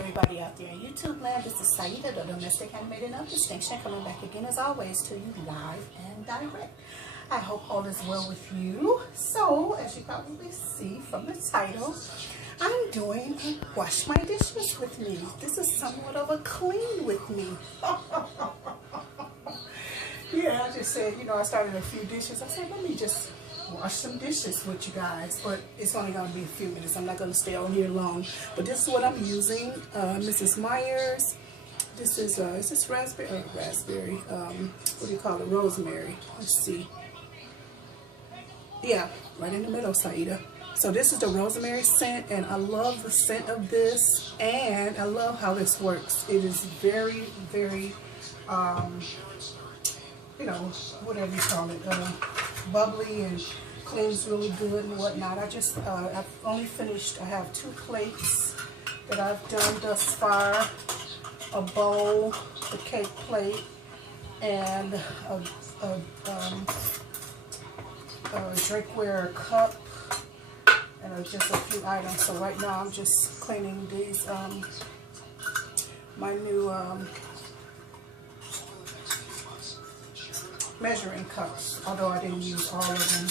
everybody out there in YouTube land. This is Saida, the domestic handmaiden of distinction, coming back again as always to you live and direct. I hope all is well with you. So, as you probably see from the title, I'm doing a wash my dishes with me. This is somewhat of a clean with me. Yeah, I just said, I started a few dishes. I said, let me just wash some dishes with you guys, but it's only going to be a few minutes. I'm not going to stay on here long, but this is what I'm using. Mrs. Myers, this is this raspberry, what do you call it, rosemary. Let's see, yeah, right in the middle, Saida. So this is the rosemary scent, and I love the scent of this, and I love how this works. It is very, very whatever you call it, bubbly, and cleans really good and whatnot. I've only finished, I have 2 plates that I've done thus far, a bowl, a cake plate, and a drinkware cup, and just a few items. So right now I'm just cleaning these, my new measuring cups, although I didn't use all of them,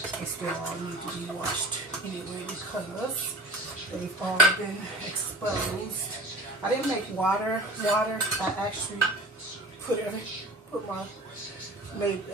but they still all need to be washed anyway because they've all been exposed. I didn't make water. I actually made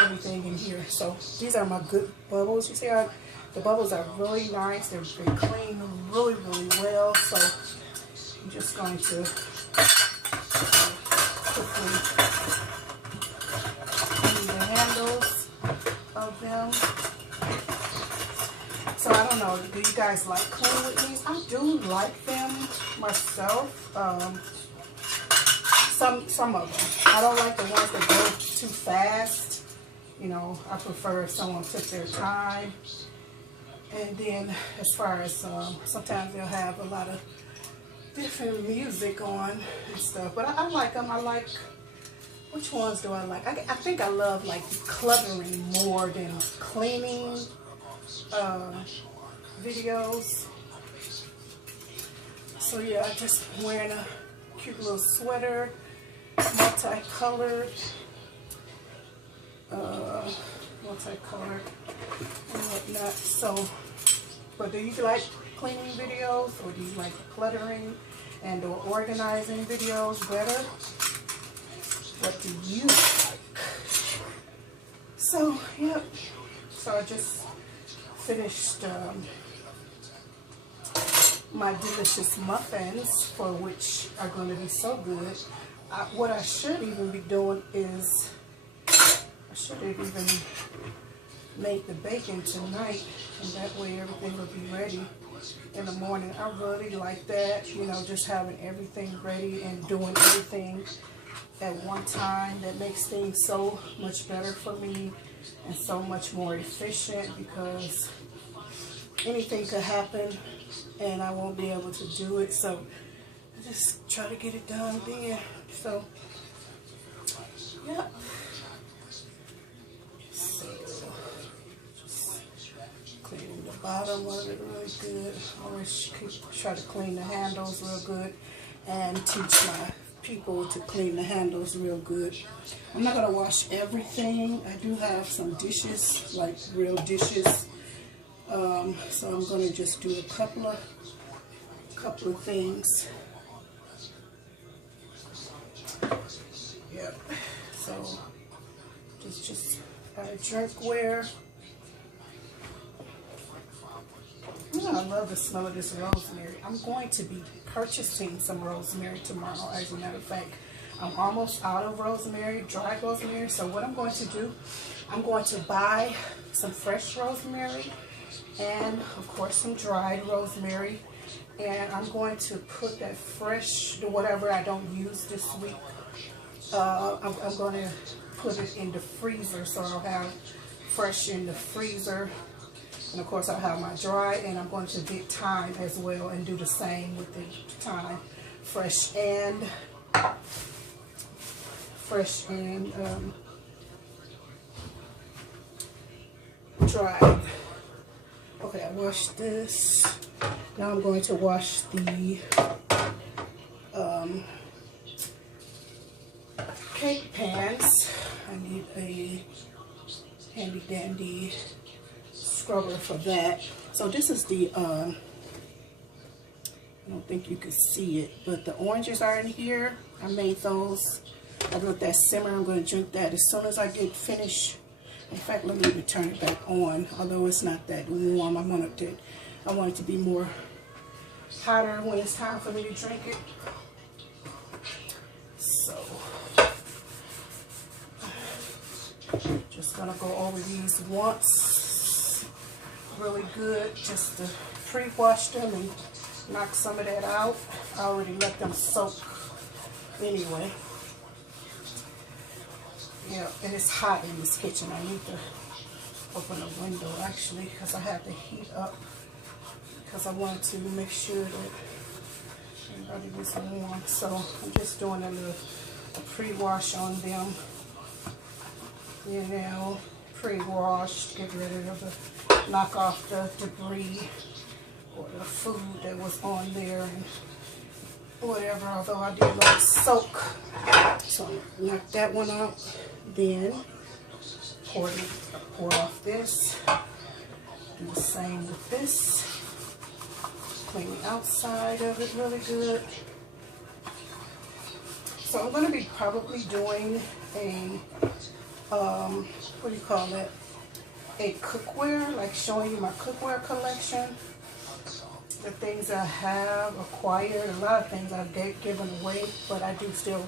everything in here. So these are my good bubbles. You see how the bubbles are really nice. They're clean really, really well. So I'm just going to quickly handles of them. So I don't know, do you guys like clean with these? I do like them myself. Some of them. I don't like the ones that go too fast. I prefer if someone took their time. And then as far as sometimes they'll have a lot of different music on and stuff. But I like them. I like, which ones do I like? I think I love like cluttering more than cleaning videos. So yeah, I'm just wearing a cute little sweater, multicolored and whatnot. So, but do you like cleaning videos, or do you like cluttering and or organizing videos better? What do you like? So, yep. So I just finished my delicious muffins, for which are going to be so good. What I should even be doing is, I should have even made the bacon tonight, and that way everything will be ready in the morning. I really like that, just having everything ready and doing everything at one time. That makes things so much better for me and so much more efficient, because anything could happen and I won't be able to do it. So I just try to get it done then. So yeah. So just cleaning the bottom of it really good. Always try to clean the handles real good and teach my people to clean the handles real good. I'm not going to wash everything. I do have some dishes, like real dishes. So I'm going to just do a couple of things. Yep. So just drinkware. I love the smell of this rosemary. I'm going to be purchasing some rosemary tomorrow. As a matter of fact, I'm almost out of rosemary, dry rosemary. So what I'm going to do, I'm going to buy some fresh rosemary and of course some dried rosemary, and I'm going to put that fresh, whatever I don't use this week, I'm going to put it in the freezer, so I'll have fresh in the freezer. And of course I'll have my dry, and I'm going to get thyme as well and do the same with the thyme, fresh and dried. Okay, I washed this. Now I'm going to wash the cake pans. I need a handy dandy scrubber for that. So this is the I don't think you can see it, but the oranges are in here. I made those. I let that simmer. I'm going to drink that as soon as I get finished. In fact, let me even turn it back on, although it's not that warm. I want it to be more hotter when it's time for me to drink it. So just gonna go over these once really good, just to pre-wash them and knock some of that out. I already let them soak anyway. Yeah, and it's hot in this kitchen. I need to open a window actually, because I have the heat up, because I wanted to make sure that everybody was warm. So I'm just doing a pre-wash on them. You know, pre-wash, get rid of knock off the debris or the food that was on there and whatever, although I did let it soak. So knock that one out. Then pour off this. Do the same with this. Clean the outside of it really good. So I'm going to be probably doing a what do you call it? A cookware, like showing you my cookware collection. The things I have acquired, a lot of things I've given away, but I do still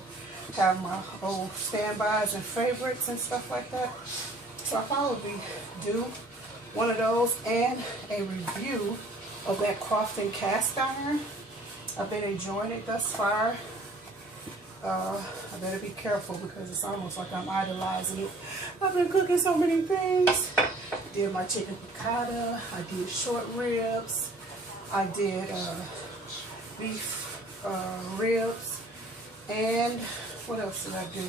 have my old standbys and favorites and stuff like that. So I'll probably do one of those and a review of that Crofton cast iron. I've been enjoying it thus far. I better be careful because it's almost like I'm idolizing it. I've been cooking so many things. I did my chicken piccata. I did short ribs. I did beef ribs. And what else did I do?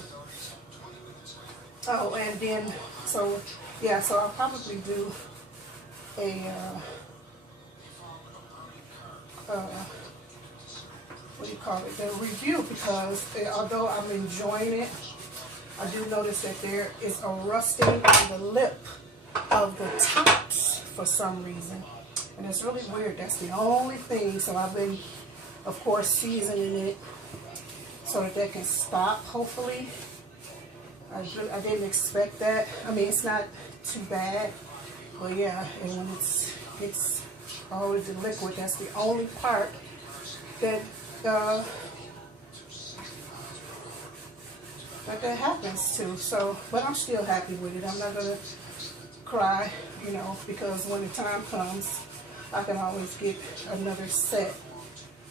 Oh, and then, so, yeah, so I'll probably do a, what do you call it, the review, because although I'm enjoying it, I do notice that there is a rusting on the lip of the tops for some reason. And it's really weird. That's the only thing. So I've been, of course, seasoning it so that they can stop, hopefully. I didn't expect that. I mean, it's not too bad. But yeah, and when it's always the liquid, that's the only part that that happens to. So, but I'm still happy with it. I'm not gonna cry, you know, because when the time comes, I can always get another set,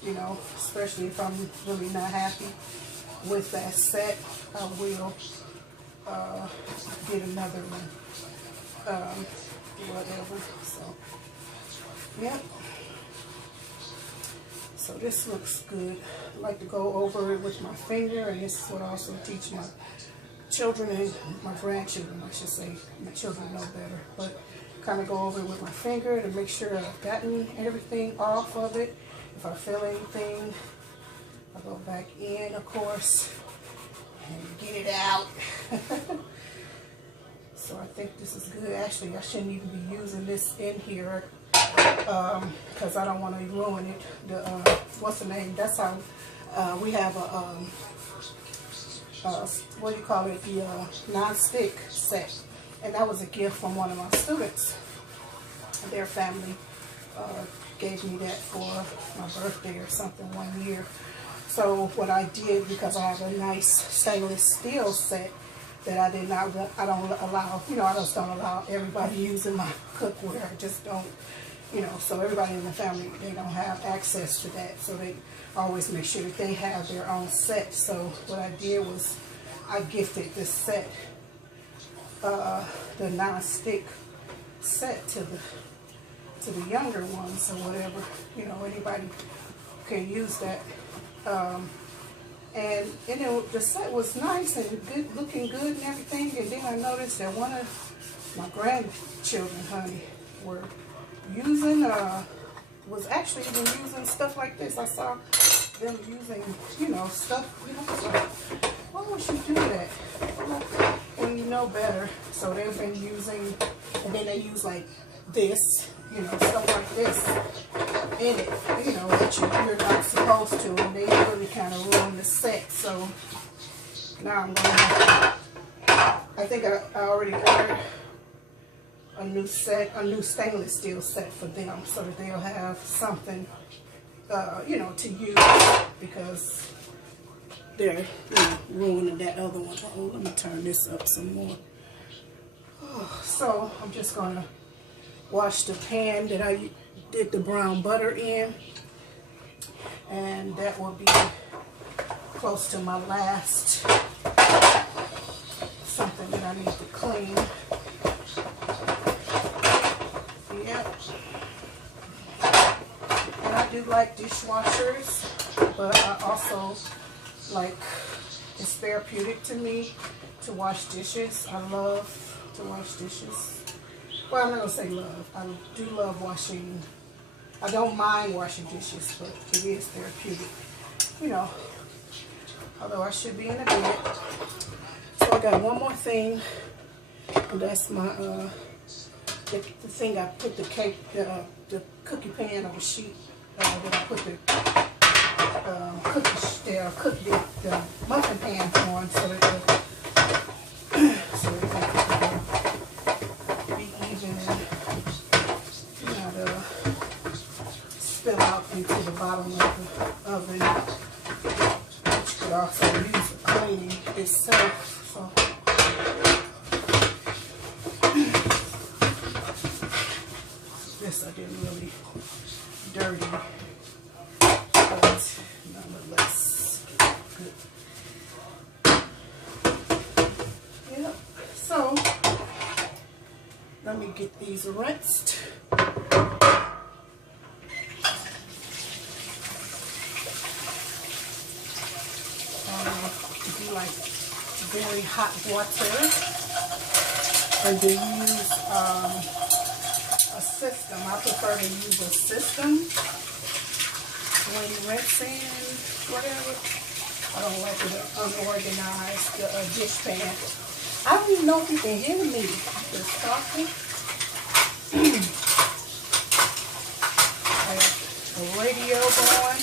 you know, especially if I'm really not happy with that set, I will get another one, whatever. So, yep. So this looks good. I like to go over it with my finger, and this is what I also teach my children and my grandchildren, I should say. My children know better, but kind of go over it with my finger to make sure I've gotten everything off of it. If I feel anything, I go back in, of course, and get it out. So I think this is good. Actually, I shouldn't even be using this in here because I don't want to ruin it. The what's the name? That's how we have a what do you call it? The non-stick set, and that was a gift from one of my students. Their family gave me that for my birthday or something one year. So what I did, because I have a nice stainless steel set that I did not want, I don't allow, you know, I just don't allow everybody using my cookware. I just don't, you know, so everybody in the family, they don't have access to that. So they always make sure that they have their own set. So what I did was I gifted this set, the non-stick set to the younger ones or whatever, you know, anybody can use that. And you know, the set was nice and good, looking good and everything. And then I noticed that one of my grandchildren, honey, were using was actually even using stuff like this. I saw them using, you know, stuff, you know, so why would you do that? When you know better. So they've been using, and then they use like this, you know, stuff like this in it, you know, that you're not supposed to, and they really kind of ruin the set. So now I'm going to, I think I already ordered a new set, a new stainless steel set for them, so that they'll have something, you know, to use, because they're, you know, ruining that other one. Oh, let me turn this up some more. Oh, so I'm just gonna wash the pan that I did the brown butter in, and that will be close to my last something that I need to clean. Yep. And I do like dishwashers, but I also like, it's therapeutic to me to wash dishes. I love to wash dishes. Well, I'm not gonna say love. I do love washing. I don't mind washing dishes, but it is therapeutic, you know. Although I should be in the bed. So I got one more thing, and that's my the thing I put the cake, the cookie pan or the sheet that I put the the muffin pan on, so that so it can be even and not spill out into the bottom of the oven, which could also use for cleaning itself. So this I didn't really dirty, but nonetheless good. Yep. So let me get these rinsed. If you like very hot water, or do you use a system? I prefer to use a system when rinsing, whatever. I don't like the unorganized dish pan. I don't even know if you can hear me just talking. I have a radio going.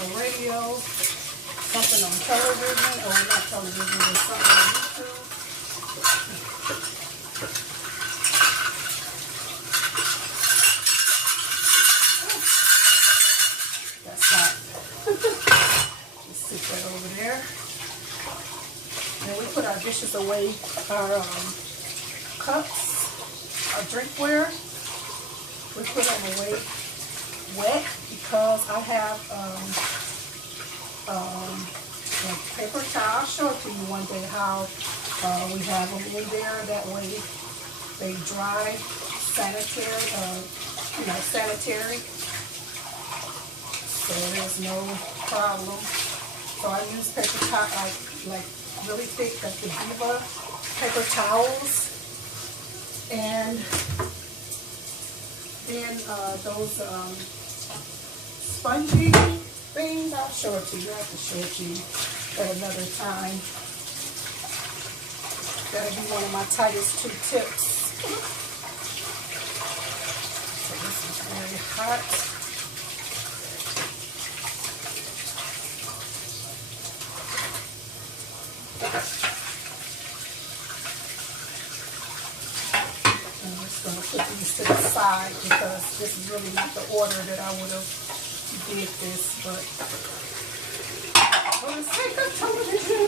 A radio, something on television, or not television, but something on YouTube. That's hot. Just sit that over there. And we put our dishes away, our cups, our drinkware. We put them away wet, because I have a paper towel. I'll show it to you one day how we have them in there. That way they dry, sanitary, you know, sanitary. So there's no problem. So I use paper towel, like really thick, like the Diva paper towels, and then those spongy things. I'll show it to you. I have to show it to you at another time. That'll be one of my tightest 2 tips. So this is very hot. I'm just going to put these to the side, because this is really not the order that I would have did this, but for the sake of television.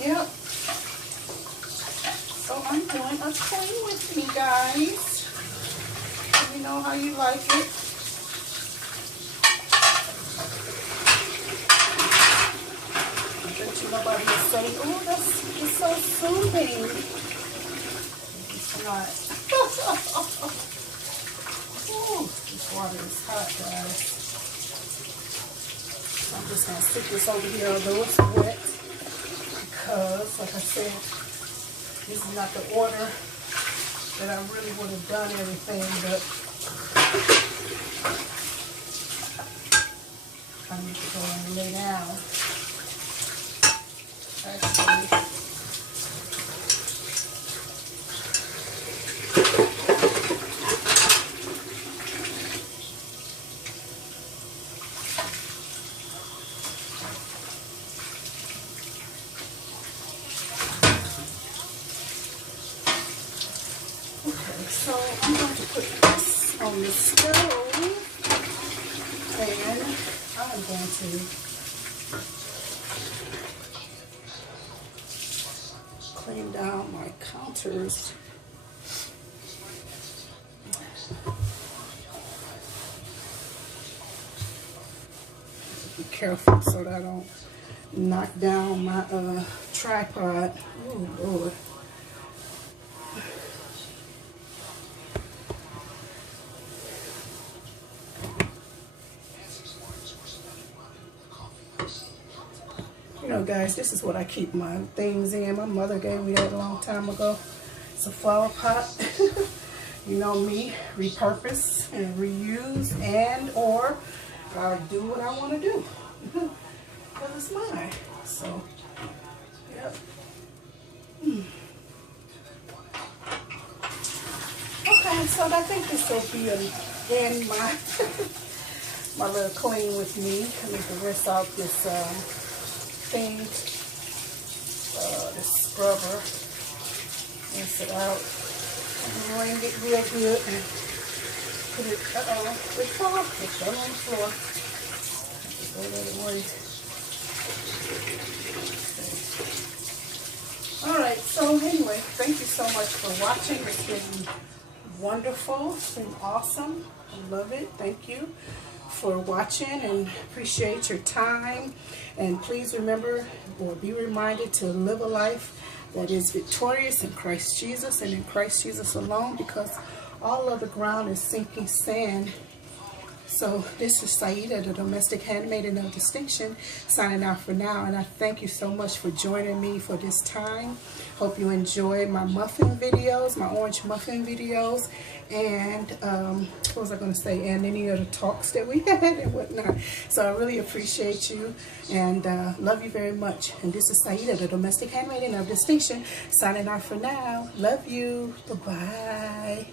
Yep. So I'm doing a clean with me, guys. Let me know how you like it. I bet you nobody will say, oh, that's so soothing. It's not. Ooh, this water is hot, guys. I'm just going to stick this over here, although it's wet, because, like I said, this is not the order that I really would have done everything, but I need to go and lay down. Actually, so I'm going to put this on the stove, and I'm going to clean down my counters. Be careful so that I don't knock down my tripod. Oh Lord. You know, guys, this is what I keep my things in. My mother gave me that a long time ago. It's a flower pot. You know me, repurpose and reuse, and or do what I want to do. Because it's mine. So, yep. Okay, so I think this will be in my my little clean with me. I need to rinse out this thing, this scrubber. Rinse it out. And wring it real good and put it, it fell off. It fell on the floor. Just go let it away. Alright, so anyway, thank you so much for watching. It's been wonderful. It's been awesome. I love it. Thank you for watching and appreciate your time. And please remember or be reminded to live a life that is victorious in Christ Jesus and in Christ Jesus alone, because all of the ground is sinking sand. So this is Saida, the domestic handmaiden of distinction, signing out for now. And I thank you so much for joining me for this time. Hope you enjoyed my muffin videos, my orange muffin videos, and what was I going to say, and any other talks that we had and whatnot. So I really appreciate you and love you very much. And this is Saida, the domestic handmaiden of distinction, signing out for now. Love you. Bye-bye.